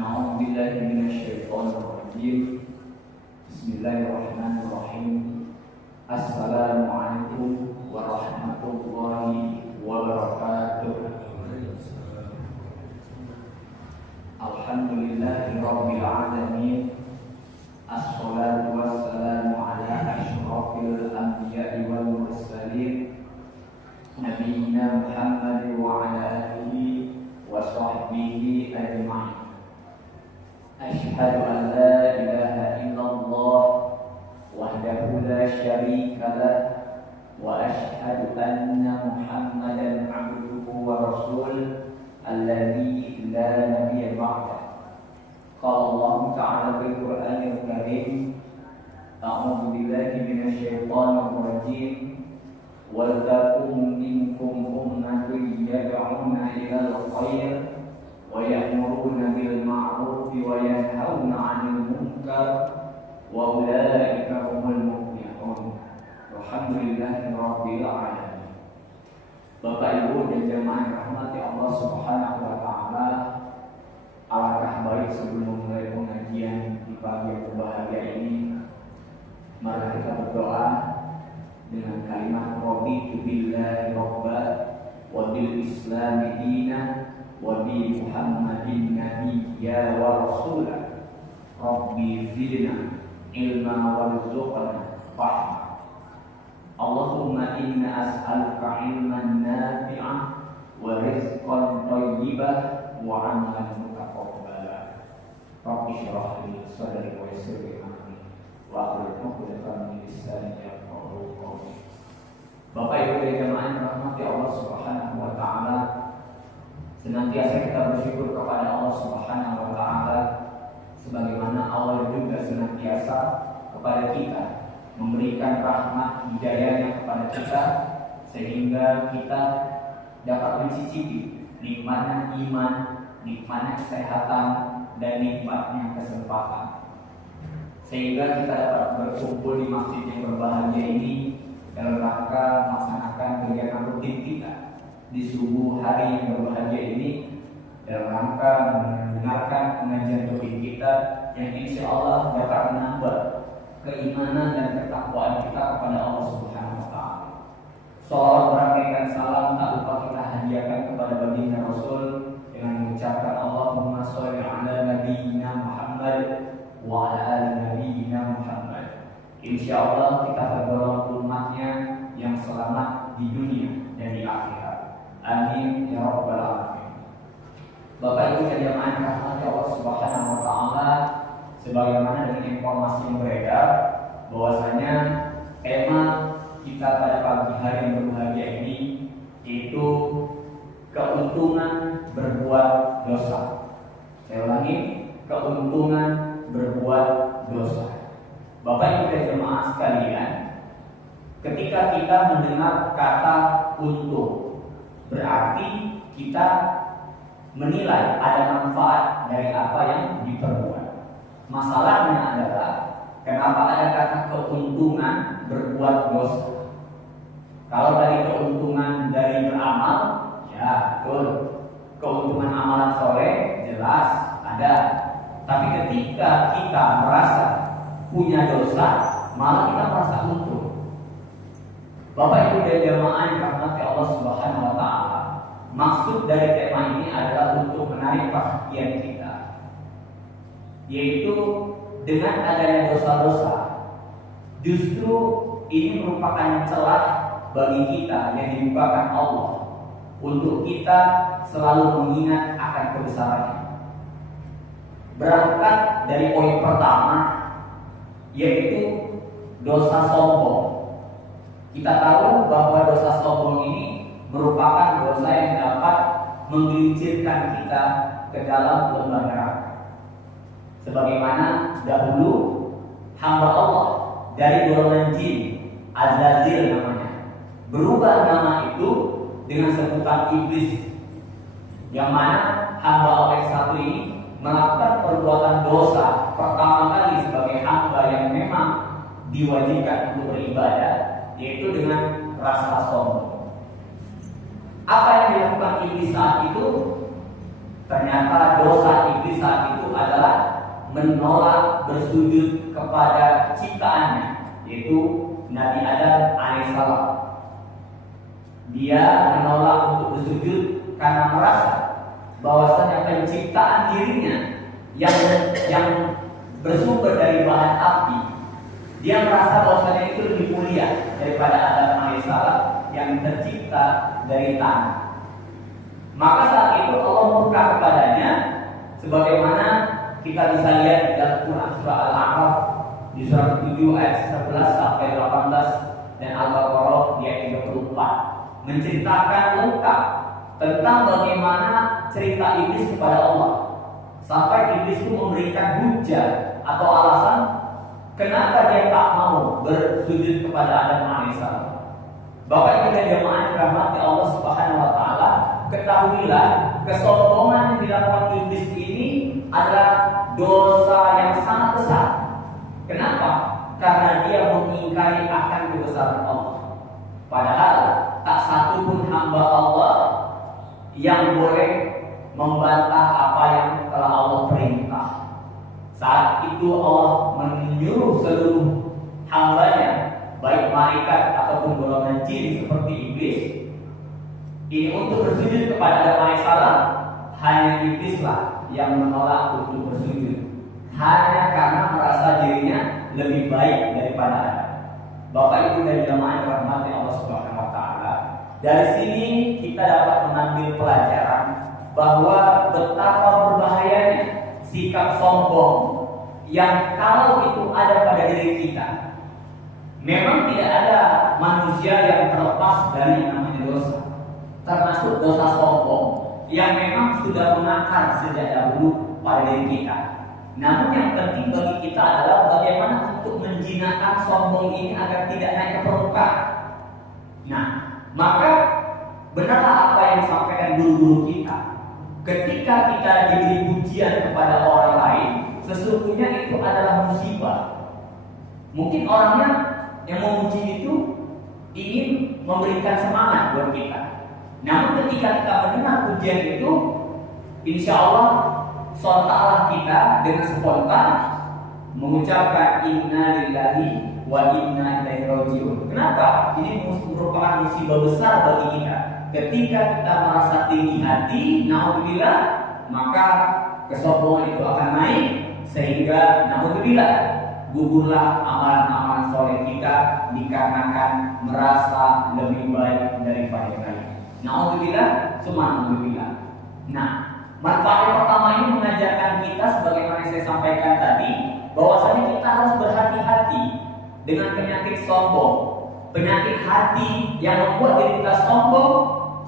Na'udzu billahi minasyaitonir rajim. Bismillahirrahmanirrahim. Assalamualaikum warahmatullahi wabarakatuh. Alhamdulillahi rabbil alamin. Assalatu wassalamu ala asyrafil anbiya'i wal mursalin Nabiyyina Muhammad wa ala alihi wa sahbihi ajma'in. Asyhadu an la ilaha illallah wahdahu la syarika lah wa asyhadu anna Muhammadan abduhu wa rasuluh alladzi la nabiyya ba'dah. Qala Allah ta'ala fil Qur'anil Karim, a'udzu billahi minasyaitonir rajim. Wal takum minkum ummatun yad'una ilal khair wa ya'muruna bil ma'ruf wa yanhauna 'anil munkar wa ulaika humul muflihun. Alhamdulillahi rabbil alamin. Bapak Ibu dan jemaah yang rahmati Allah Subhanahu wa taala, alangkah baik sebelum mulai pengajian di pagi yang berbahagia ini, mari kita berdoa dengan kalimat raditu billahi rabba wa bil islami dina wa bi Muhammadin nabiyya wa rasula. Rabbi zidna ilma warzuqna fahma. Allahumma inna as'aluka ilman nafi'an wa rizqan thayyiban wa 'amalan mutaqabbala. Rabbi shrah li sadri wa yassir li amri wa hlul 'uqdatam min lisani yafqahu qawli. Bapak Ibu dan jemaah yang dirahmati Allah Subhanahu wa taala, senantiasa kita bersyukur kepada Allah Subhanahu wa taala sebagaimana Allah juga senantiasa kepada kita memberikan rahmat hidayahnya kepada kita sehingga kita dapat mencicipi nikmatnya iman, nikmatnya kesehatan, dan nikmatnya kesempatan, sehingga kita dapat berkumpul di masjid yang berbahagia ini dalam rangka melaksanakan kegiatan rutin kita di subuh hari yang berbahagia ini, dalam rangka mendengarkan pengajian rutin kita yang insya Allah dapat menambah keimanan dan ketakwaan kita kepada Allah Subhanahu wa taala. Salawat berangkaikan salam tak lupa kita hadiahkan kepada baginda Rasul dengan mengucapkan Allahumma sholli ala nabiyyina Muhammad wa ala ali nabiyyina Muhammad. Insya Allah kita tergolong umatnya yang selamat di dunia dan di akhirat. Amin ya rabbal alamin. Bapak Ibu dan jemaah yang dirahmati Allah Subhanahu wa taala, sebagaimana dengan informasi yang beredar bahwasanya tema kita pada pagi hari yang berbahagia ini yaitu keuntungan berbuat dosa. Saya ulangi, keuntungan berbuat dosa. Bapak Ibu dan jemaah sekalian, ketika kita mendengar kata untung, berarti kita menilai ada manfaat dari apa yang diperbuat. Masalahnya adalah kenapa ada kata keuntungan berbuat dosa. Kalau tadi keuntungan dari beramal, ya betul. Keuntungan amalan soleh jelas ada. Tapi ketika kita merasa punya dosa, malah kita merasa untung. Bapak Ibu dan jemaah yang dirahmati Allah Subhanahu wa taala, maksud dari tema ini adalah untuk menarik perhatian kita, yaitu dengan adanya dosa-dosa, justru ini merupakan celah bagi kita yang dibukakan Allah untuk kita selalu mengingat akan kebesarannya. Berangkat dari poin pertama, yaitu dosa sombong. Kita tahu bahwa dosa sombong ini merupakan dosa yang dapat menggelincirkan kita ke dalam lembah neraka. Sebagaimana dahulu hamba Allah dari golongan jin, Azazil namanya, berubah nama itu dengan sebutan iblis, yang mana hamba Allah yang satu ini melakukan perbuatan dosa pertama kali sebagai hamba yang memang diwajibkan untuk beribadah, yaitu dengan rasa sombong. Apa yang dilakukan iblis saat itu? Ternyata dosa iblis saat itu menolak bersujud kepada ciptaannya, yaitu Nabi Adam alaihissalam. Dia menolak untuk bersujud karena merasa bahwasanya penciptaan dirinya yang bersumber dari bahan api, dia merasa bahwasanya itu lebih mulia daripada Adam alaihissalam yang tercipta dari tanah. Maka saat itu Allah murka kepadanya, sebagaimana kita bisa lihat di dalam Quran surah Al-A'raf di surah 7 ayat 11 sampai 18 dan Al-Baqarah di ayat 34 menceritakan lengkap tentang bagaimana cerita iblis kepada Allah, sampai iblis itu memberikan hujah atau alasan kenapa dia tak mau bersujud kepada Adam alaihissalam. Bapak Ibu dan jemaah dirahmati Allah Subhanahu wa taala, ketahuilah kesombongan yang dilakukan iblis ini adalah dosa yang sangat besar. Kenapa? Karena dia mengingkari akan kebesaran Allah. Padahal tak satu pun hamba Allah yang boleh membantah apa yang telah Allah perintah. Saat itu Allah menyuruh seluruh hambanya, baik malaikat ataupun golongan jin seperti iblis, ini untuk bersujud kepada Adam alaihissalam. Hanya iblislah yang menolak untuk bersujud, hanya karena merasa dirinya lebih baik daripada Adam. Bapak Ibu dan jemaah yang dirahmati Allah Subhanahu wa taala, dari sini kita dapat mengambil pelajaran bahwa betapa berbahayanya sikap sombong yang kalau itu ada pada diri kita. Memang tidak ada manusia yang terlepas dari yang namanya dosa, termasuk dosa sombong yang memang sudah mengakar sejak dahulu pada diri kita. Namun yang penting bagi kita adalah bagaimana untuk menjinakkan sombong ini agar tidak naik ke permukaan. Nah, maka benarlah apa yang disampaikan guru-guru kita. Ketika kita diberi pujian kepada orang lain, sesungguhnya itu adalah musibah. Mungkin orangnya yang memuji itu ingin memberikan semangat buat kita. Namun ketika kita mendengar pujian itu, insya Allah sontaklah kita dengan spontan mengucapkan inna lillahi wa inna ilaihi rajiun. Kenapa? Ini merupakan musibah besar bagi kita. Ketika kita merasa tinggi hati, naudzubillah, maka kesombongan itu akan naik sehingga naudzubillah gugurlah amalan-amalan soleh kita dikarenakan merasa lebih baik daripada yang lain. Naudzubillah, summa naudzubillah. Nah, manfaat yang pertama ini mengajarkan kita sebagaimana yang saya sampaikan tadi, bahwasanya kita harus berhati-hati dengan penyakit sombong, penyakit hati yang membuat diri kita sombong,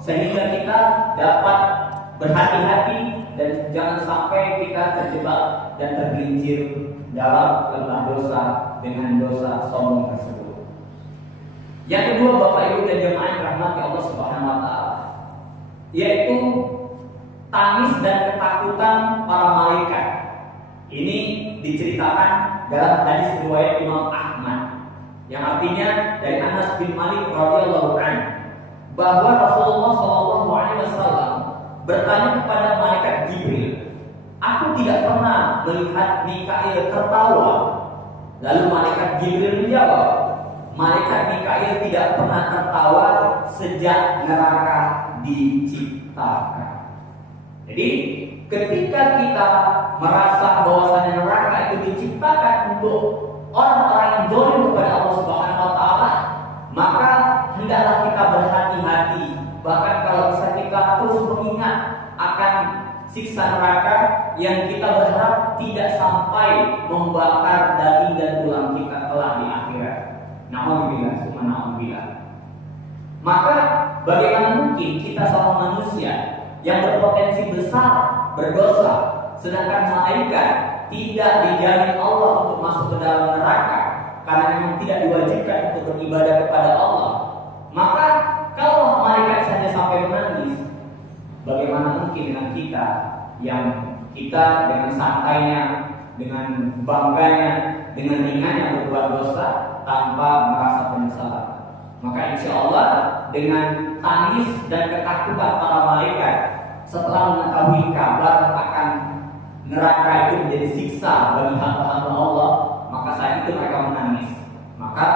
sehingga kita dapat berhati-hati dan jangan sampai kita terjebak dan tergelincir dalam lembah dosa dengan dosa sombong tersebut. Yang kedua, Bapak Ibu dan jemaah yang dirahmati Allah Subhanahu wa taala, yaitu tangis dan ketakutan para malaikat. Ini diceritakan dalam hadis riwayat Imam Ahmad, yang artinya dari Anas bin Malik radhiyallahu anhu, bahwa Rasulullah SAW bertanya kepada malaikat Jibril, "Aku tidak pernah melihat Mikail tertawa." Lalu malaikat Jibril menjawab, "Malaikat Mikail tidak pernah tertawa sejak neraka diciptakan." Jadi ketika kita merasa bahwasanya neraka itu diciptakan untuk orang-orang yang zalim kepada Allah Subhanahu wa taala, maka hendaklah kita berhati-hati. Bahkan kalau bisa kita terus mengingat akan siksa neraka yang kita berharap tidak sampai membakar daging dan tulang kita kelak di akhirat. Na'udzubillah, summa na'udzubillah. Maka bagaimana mungkin kita sama manusia yang berpotensi besar berdosa, sedangkan malaikat tidak dijamin Allah untuk masuk ke dalam neraka karena memang tidak diwajibkan untuk beribadah kepada Allah. Maka kalau malaikat saja sampai menangis, bagaimana mungkin dengan kita yang kita dengan santainya, dengan bangganya, dengan ringannya berbuat dosa tanpa merasa penyesalan. Maka insya Allah dengan tangis dan ketakutan para malaikat setelah mengetahui kabar akan neraka itu menjadi siksa bagi hamba-hamba Allah, maka saat itu mereka menangis. Maka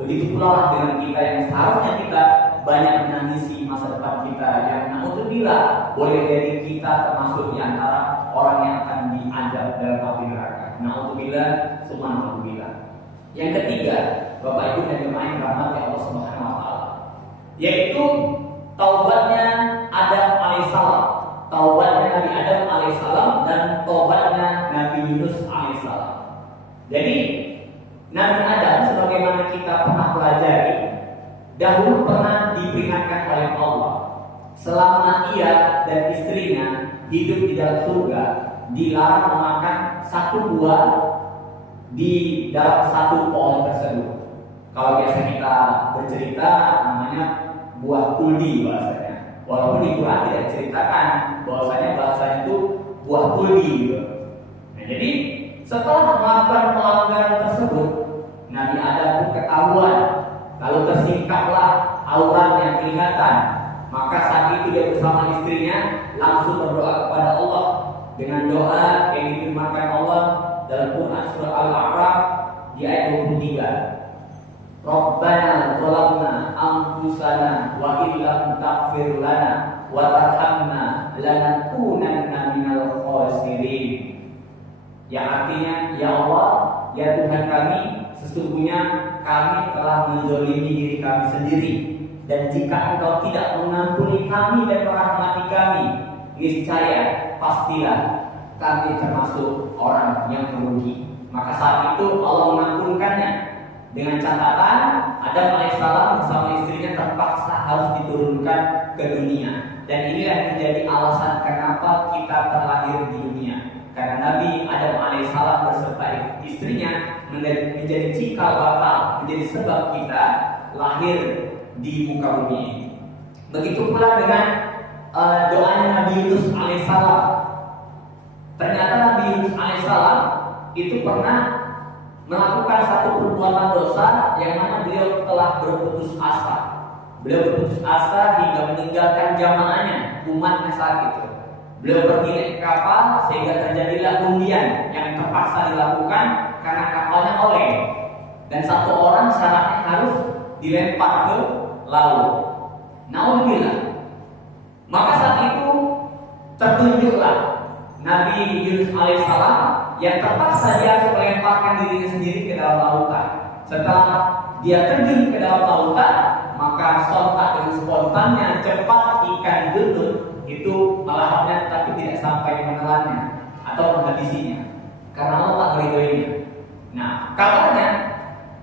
begitu pula lah dengan kita yang seharusnya kita banyak menangisi masa depan kita yang naudzubillah boleh jadi kita termasuk di antara orang yang akan diazab dalam api neraka. Naudzubillah, summa naudzubillah. Yang ketiga, Bapak Ibu dan jemaah yang dirahmati Allah Subhanahu wa taala, yaitu taubatnya Adam alaihissalam, taubatnya Nabi Adam alaihissalam dan taubatnya Nabi Yunus alaihissalam. Jadi Nabi Adam sebagaimana kita pernah pelajari dahulu pernah diperingatkan oleh Allah selama ia dan istrinya hidup di dalam surga dilarang memakan satu buah di dalam satu pohon tersebut. Kalau biasa kita bercerita namanya buah kuldi bahasanya. Walaupun di Quran tidak diceritakan bahasanya itu buah kuldi gitu. Nah, jadi setelah melakukan pelanggaran tersebut, Nabi Adam pun ketahuan, lalu tersingkaplah auratnya kelihatan. Maka saat itu dia bersama istrinya langsung berdoa kepada Allah dengan doa yang difirmankan Allah dalam Quran surah Al-A'raf di ayat 23. Rabbana zalamna anfusana wa illam taghfir lana wa tarhamna lanakunanna minal khasirin. Yang artinya, ya Allah, ya Tuhan kami, sesungguhnya kami telah menzalimi diri kami sendiri, dan jika Engkau tidak mengampuni kami dan merahmati kami, niscaya pastilah kami termasuk orang yang merugi. Maka saat itu Allah mengampunkannya dengan catatan Adam alaihissalam bersama istrinya terpaksa harus diturunkan ke dunia. Dan inilah yang menjadi alasan kenapa kita terlahir di dunia. Karena Nabi Adam alaihissalam beserta istrinya menjadi cikal bakal, menjadi sebab kita lahir di muka bumi. Begitu pula dengan doanya Nabi Yunus alaihissalam. Ternyata Nabi Yunus alaihissalam itu pernah melakukan satu perbuatan dosa yang mana beliau telah berputus asa. Beliau berputus asa hingga meninggalkan jamaahnya, umatnya saat itu. Beliau pergi naik kapal sehingga terjadilah undian yang terpaksa dilakukan karena kapalnya oleng dan satu orang syaratnya harus dilempar ke laut. Naudzubillah. Maka saat itu tertunjuklah Nabi Yunus alaihissalam yang terpaksa dia harus melemparkan dirinya sendiri ke dalam lautan. Setelah dia terjun ke dalam lautan, maka sontak dengan spontannya cepat ikan gendut itu melahapnya tetapi tidak sampai menelannya atau menghabisinya karena Allah tak meridhoinya. Nah, kabarnya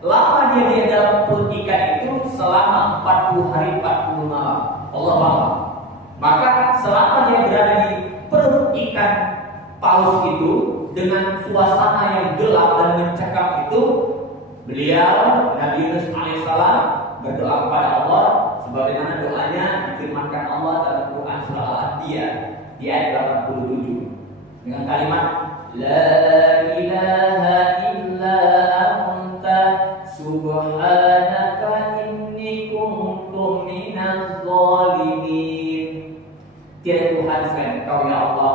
lama dia di dalam perut ikan itu selama 40 hari 40 malam. Allah a'lam. Maka selama dia berada di perut ikan paus itu dengan suasana yang gelap dan mencekam itu, beliau Nabi Yunus alaihissalam berdoa kepada Allah sebagaimana doanya difirmankan Allah dalam Quran surah Al-Anbiya di ayat 87 dengan kalimat La ilaha illa anta subhanaka inni kuntu minaz zalimin. Tiada Tuhan selain Engkau ya Allah,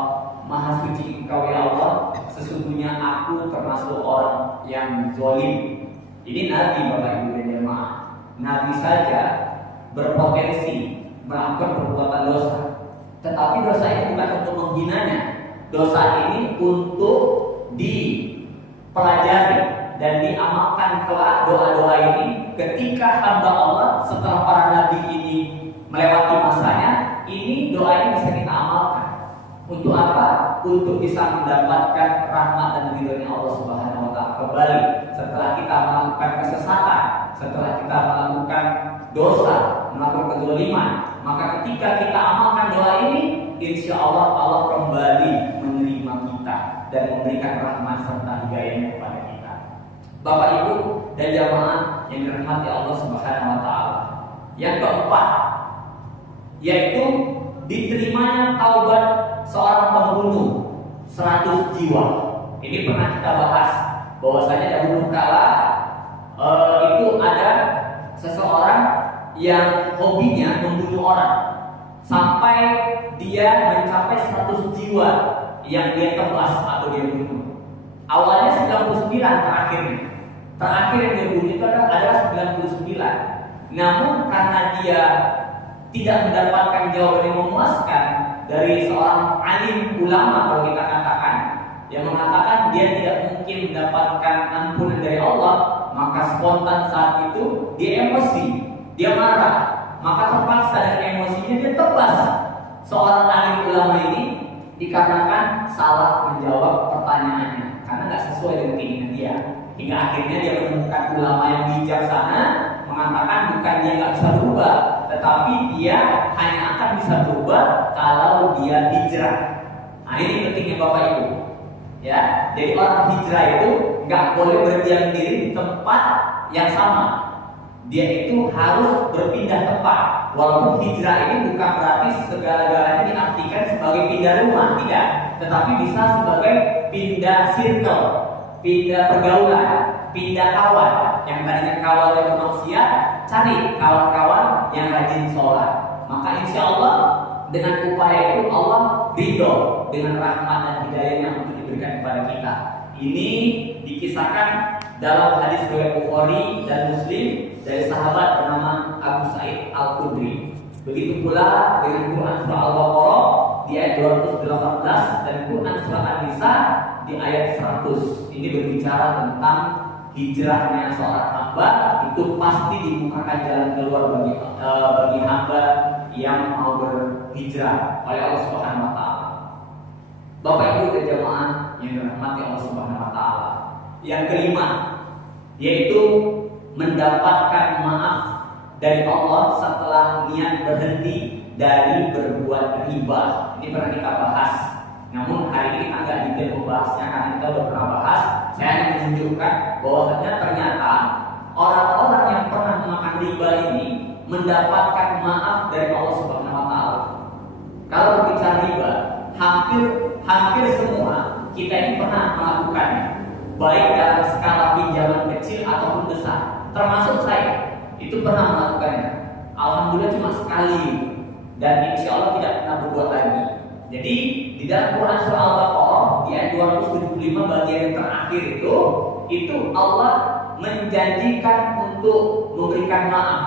Maha suci Engkau ya Allah, sesungguhnya aku termasuk orang yang zalim. Ini Nabi, Bapak Ibu dan jemaah. Nabi saja berpotensi melakukan perbuatan dosa, tetapi dosa itu bukan untuk menghinanya. Dosa ini untuk dipelajari dan diamalkan kelak doa-doa ini ketika hamba Allah setelah para nabi ini melewati masanya. Ini doa ini bisa kita amalkan. Untuk apa? Untuk bisa mendapatkan rahmat dan ridhonya Allah Subhanahu wa taala kembali setelah kita melakukan kesesatan, setelah kita melakukan dosa, melakukan kezaliman. Maka ketika kita amalkan doa ini, insya Allah Allah kembali menerima kita dan memberikan rahmat serta hidayahnya kepada kita. Bapak Ibu dan jamaah yang dirahmati Allah Subhanahu wa taala. Yang keempat, yaitu diterimanya taubat seorang pembunuh 100 jiwa. Ini pernah kita bahas bahwasanya dahulu kala itu ada seseorang yang hobinya membunuh orang sampai dia mencapai 100 jiwa. yang dia tebas atau dia bunuh. Awalnya 99 terakhirnya. Terakhir yang dia bunuh itu adalah 99. Namun karena dia tidak mendapatkan jawaban yang memuaskan dari seorang alim ulama, kalau kita katakan, yang mengatakan dia tidak mungkin mendapatkan ampunan dari Allah, maka spontan saat itu dia emosi, dia marah, maka terpaksa dengan emosinya dia tebas seorang alim ulama ini dikarenakan salah menjawab pertanyaannya karena nggak sesuai dengan keinginan dia. Hingga akhirnya dia menemukan ulama yang bijaksana mengatakan bukan dia nggak bisa berubah, tetapi dia hanya akan bisa berubah kalau dia hijrah. Nah ini pentingnya Bapak Ibu. Ya, jadi orang hijrah itu nggak boleh berdiam diri di tempat yang sama. Dia itu harus berpindah tempat. Walaupun hijrah ini bukan berarti segala-galanya diartikan sebagai pindah rumah, tidak. Tetapi bisa sebagai pindah circle, pindah pergaulan, pindah kawan. Yang tadinya kawan yang bermaksiat, cari kawan-kawan yang rajin sholat. Maka insya Allah dengan upaya itu Allah ridho dengan rahmat dan hidayahnya untuk diberikan kepada kita. Ini dikisahkan dalam hadis riwayat Bukhari dan Muslim dari sahabat bernama Abu Sa'id Al-Khudri. Begitu pula dengan Quran surah Al-Baqarah di ayat 218 dan Quran surah An-Nisa di ayat 100. Ini berbicara tentang hijrahnya seorang hamba, itu pasti dibukakan jalan keluar bagi hamba yang mau berhijrah oleh Allah Subhanahu wa taala. Bapak Ibu dan jemaah yang dirahmati Allah Subhanahu wa taala. Yang kelima, yaitu mendapatkan maaf dari Allah setelah niat berhenti dari berbuat riba. Ini pernah kita bahas. Namun hari ini kita nggak detail membahasnya karena kita sudah pernah bahas. Saya hanya menunjukkan bahwasanya ternyata orang-orang yang pernah memakan riba ini mendapatkan maaf dari Allah Subhanahu wa taala. Kalau berbicara riba, hampir semua kita ini pernah melakukannya, baik dalam skala pinjaman kecil ataupun besar. Termasuk saya, itu pernah melakukannya. Alhamdulillah cuma sekali dan insya Allah tidak pernah berbuat lagi. Jadi di dalam Quran surah Al-Baqarah di ayat 275 bagian yang terakhir itu Allah menjanjikan untuk memberikan maaf.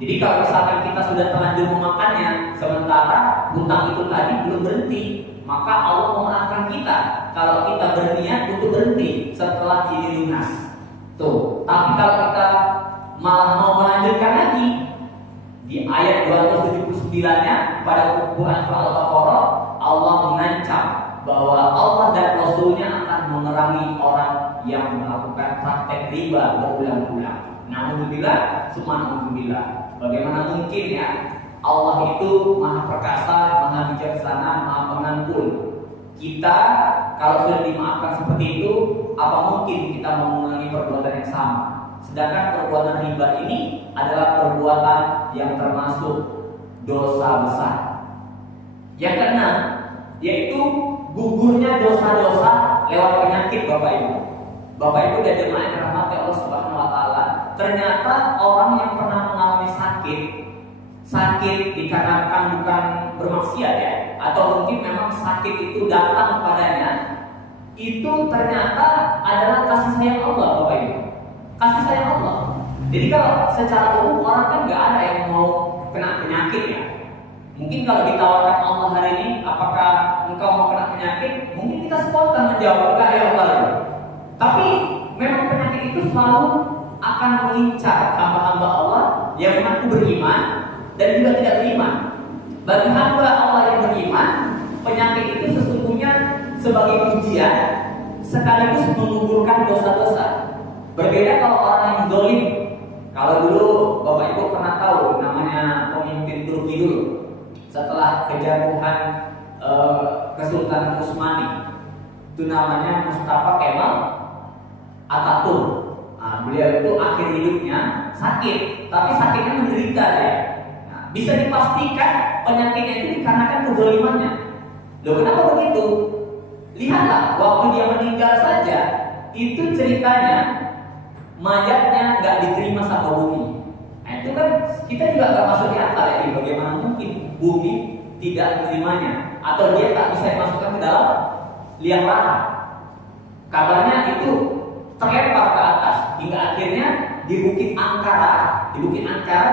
Jadi kalau misalkan kita sudah terlanjur memakannya sementara hutang itu tadi belum berhenti, maka Allah memaafkan kita kalau kita berniat untuk berhenti setelah ini lunas. Tuh, tapi kalau kita malah mau melanjutkan lagi di ayat 279-nya pada Quran surah Al-Baqarah, Allah mengancam bahwa Allah dan Rasulnya akan memerangi orang yang melakukan praktek riba berulang-ulang. Alhamdulillah, subhanallah. Bagaimana mungkin ya, Allah itu maha perkasa, maha bijaksana, maha pengampun. Kita kalau sudah dimaafkan seperti itu, apa mungkin kita mengulangi perbuatan yang sama? Sedangkan perbuatan riba ini adalah perbuatan yang termasuk dosa besar. Yang keenam, yaitu gugurnya dosa-dosa lewat penyakit, Bapak Ibu. Bapak Ibu dan jemaah yang dirahmati Allah Subhanahu wa taala, ternyata orang yang pernah mengalami sakit dikarenakan bukan bermaksiat ya, atau mungkin memang sakit itu datang padanya, itu ternyata adalah kasih sayang Allah, Bapak Ibu. Kasih sayang Allah. Jadi kalau secara umum orang kan nggak ada yang mau kena penyakit ya. Mungkin kalau ditawarkan Allah hari ini, apakah engkau mau kena penyakit? Mungkin kita spontan menjawab enggak ya Allah. Tapi memang penyakit itu selalu akan mengincar hamba-hamba Allah yang mengaku beriman dan juga tidak beriman. Bagi hamba Allah yang beriman, penyakit itu sesungguhnya sebagai ujian sekaligus menguburkan dosa-dosa. Berbeda kalau orang yang zalim. Kalau dulu Bapak Ibu pernah tahu namanya pemimpin Turki dulu, setelah kejatuhan Kesultanan Utsmani, itu namanya Mustafa Kemal Atatürk. Nah, beliau itu akhir hidupnya sakit, tapi sakitnya menderita ya. Nah, bisa dipastikan penyakitnya itu dikarenakan kezalimannya. Loh, kenapa begitu? Lihatlah, waktu dia meninggal saja, itu ceritanya mayatnya nggak diterima sama bumi. Nah, itu kan kita juga nggak masuk di akal ya. Bagaimana mungkin bumi tidak menerimanya, atau dia tak bisa dimasukkan ke dalam liang lahat. Kabarnya itu terlempar ke atas hingga akhirnya di Bukit Angkara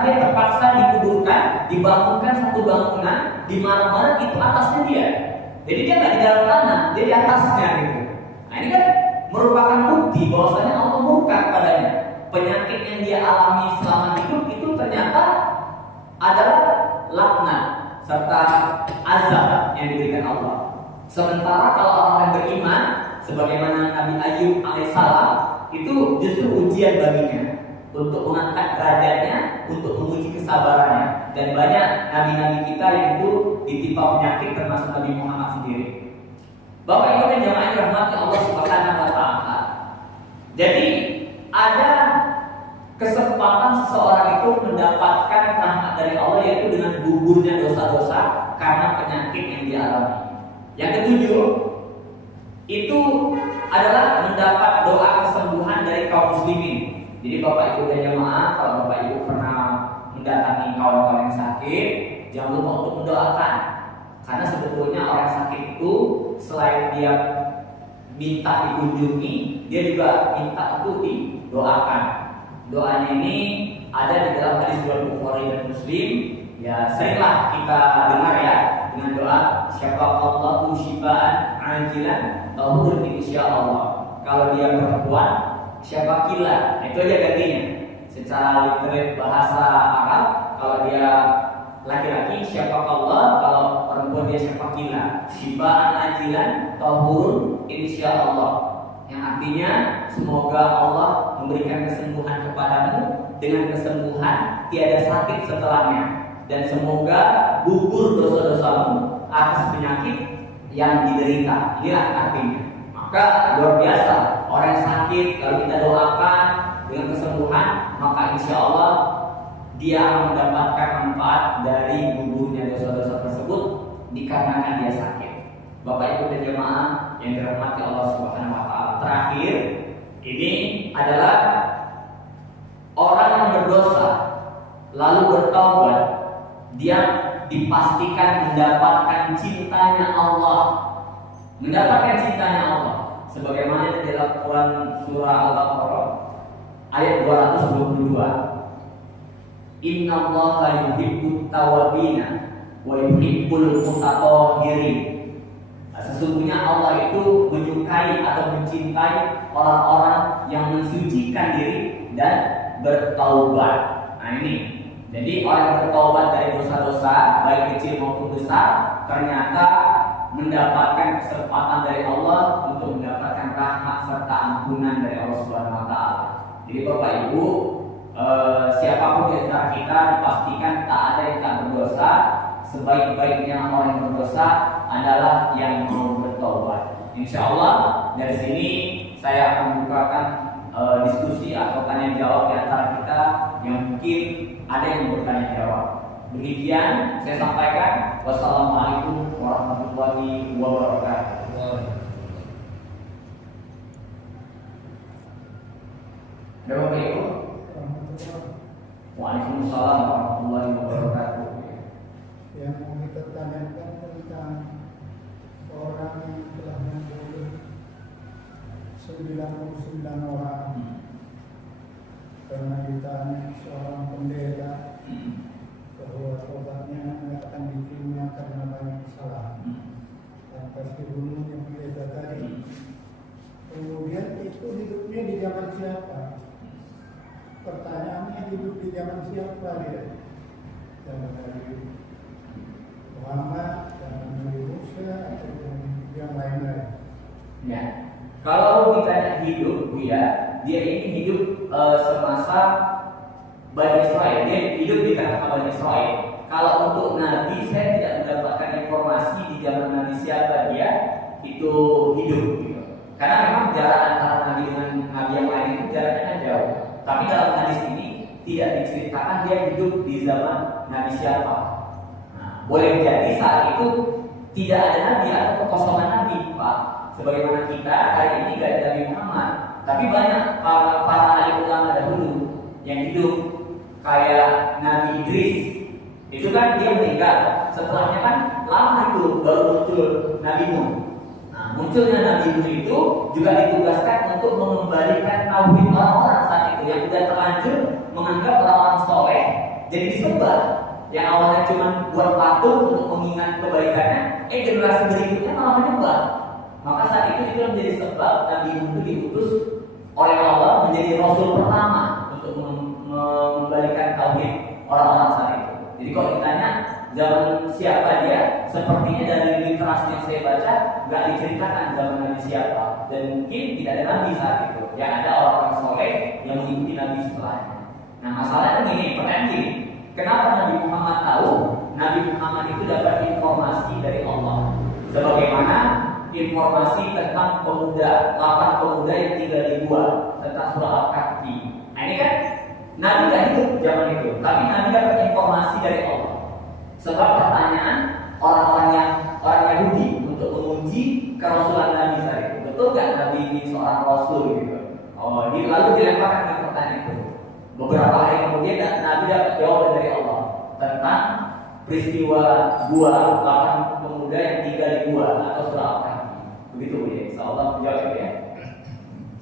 dia terpaksa dikuburkan, dibangunkan satu bangunan di marmer, itu atasnya dia. Jadi dia nggak di dalam tanah, dia di atasnya gitu. Nah ini kan merupakan bukti bahwasanya Allah murka padanya. Penyakit yang dia alami selama hidup itu ternyata adalah laknat serta azab yang diberikan Allah. Sementara kalau orang yang beriman, sebagaimana Nabi Ayub alaihissalam, itu justru ujian baginya untuk mengangkat derajatnya, untuk menguji kesabarannya. Dan banyak nabi-nabi kita yang itu ditimpa penyakit, termasuk Nabi Muhammad sendiri. Bapak Ibu dan jamaah yang dirahmati Allah Subhanahu wa taala. Jadi ada kesempatan seseorang itu mendapatkan rahmat dari Allah, yaitu dengan gugurnya dosa-dosa karena penyakit yang dialami. Yang ketujuh itu adalah mendapat doa kesembuhan dari kaum muslimin. Jadi Bapak Ibu dan jamaah, kalau Bapak Ibu pernah mendatangi kawan-kawan yang sakit, jangan lupa untuk mendoakan. Karena sebetulnya orang sakit itu selain dia minta dikunjungi, dia juga minta untuk didoakan. Doanya ini ada di dalam hadis riwayat Bukhari dan Muslim. Ya seringlah kita dengar ya, dengan doa syafaqallahu syifaan ajilan tahur insyaallah. Kalau dia perempuan syafaqillah, itu aja gantinya. Secara literat bahasa Arab, kalau dia laki-laki syafaqallah, kalau perempuan dia syafaqillah. Syifaan ajilan tahur insyaallah, yang artinya semoga Allah memberikan kesembuhan kepadamu dengan kesembuhan tiada sakit setelahnya, dan semoga gugur dosa-dosamu atas penyakit yang diderita. Inilah artinya. Maka luar biasa, orang yang sakit kalau kita doakan dengan kesembuhan, maka insya Allah dia akan mendapatkan manfaat dari gugurnya dosa-dosa tersebut dikarenakan dia sakit. Bapak Ibu dan jemaah yang dirahmati Allah Subhanahu wa taala. Terakhir, ini adalah orang yang berdosa lalu bertaubat, dia dipastikan mendapatkan cintanya Allah. Mendapatkan cintanya Allah. Sebagaimana di dalam Quran surah Al-Baqarah ayat 222. Innallaha yuhibbut tawwabina wa yuhibbul mutatahhirin. Sesungguhnya Allah itu menyukai atau mencintai orang-orang yang mensucikan diri dan bertaubat. Nah ini, jadi orang yang bertaubat dari dosa-dosa baik kecil maupun besar, ternyata mendapatkan kesempatan dari Allah untuk mendapatkan rahmat serta ampunan dari Allah Subhanahu wa taala. Jadi Bapak Ibu, siapapun di antara kita dipastikan tak ada yang tak berdosa. Sebaik-baiknya orang yang berdosa adalah yang mau bertobat. Insya Allah dari sini saya akan bukakan diskusi atau tanya jawab di antara kita yang mungkin ada yang bertanya jawab. Demikian saya sampaikan. Wassalamualaikum warahmatullahi wabarakatuh. Ada Bapak Ibu? Waalaikumsalam warahmatullahi wabarakatuh. Yang mau kita tanyakan tentang orang yang telah membunuh 99 orang karena ditanya seorang pendeta bahwa obatnya tidak akan diterima karena banyak kesalahan. Lantas dibunuhnya pendeta tadi. Kemudian itu hidupnya di zaman siapa? Pertanyaannya, hidup di zaman siapa dia? Zaman Nabi Muhammad, zaman Nabi Musa, atau yang lain-lain? Ya, kalau kita hidup, ya, dia ini hidup semasa Bani Israel. Dia hidup di tengah Bani Israel. Kalau untuk Nabi, saya tidak mendapatkan informasi di zaman Nabi siapa dia itu hidup. Gitu. Karena memang jarak antara Nabi dengan Nabi yang lain itu jaraknya kan jauh. Tapi dalam hadis ini tidak diceritakan dia hidup di zaman Nabi siapa. Nah, boleh jadi saat itu tidak ada Nabi atau kekosongan Nabi, Pak. Sebagaimana kita hari ini tidak ada Nabi Muhammad, tapi banyak para alim ulama dahulu yang hidup, kayak Nabi Idris. Itu kan dia meninggal. Setelahnya kan lama itu baru muncul Nabi Nuh. Nah, munculnya Nabi Hud itu juga ditugaskan untuk mengembalikan tauhid orang-orang saat itu yang sudah terlanjur menganggap orang-orang soleh jadi disembah. Yang awalnya cuma buat patung untuk mengingat kebaikannya, generasi berikutnya malah menyembah. Maka saat itu menjadi sebab Nabi Hud itu diutus oleh Allah menjadi rasul pertama untuk mengembalikan tauhid orang-orang saat itu. Jadi kalau ditanya zaman siapa dia, sepertinya dari literasi yang saya baca nggak diceritakan zaman Nabi siapa, dan mungkin tidak ada Nabi saat itu. Yang ada orang-orang soleh yang mengikuti Nabi setelahnya. Nah masalahnya begini, pertanyaan gini, kenapa Nabi Muhammad tahu? Nabi Muhammad itu dapat informasi dari Allah, sebagaimana informasi tentang pemuda, 8 pemuda yang tinggal di gua, tentang surah Al-Kahfi. Nah ini kan Nabi gak hidup zaman itu, tapi Nabi dapat informasi dari Allah. Sebab pertanyaan orang Yahudi untuk menguji kerasulan Nabi saat itu, betul gak Nabi ini seorang rasul gitu? Lalu dilemparkan dengan pertanyaan itu. Beberapa hari kemudian Nabi dapat jawaban dari Allah tentang peristiwa gua, 8 pemuda yang tinggal di gua atau surah Al-Kahfi. Begitu ya, insyaallah menjawab ya.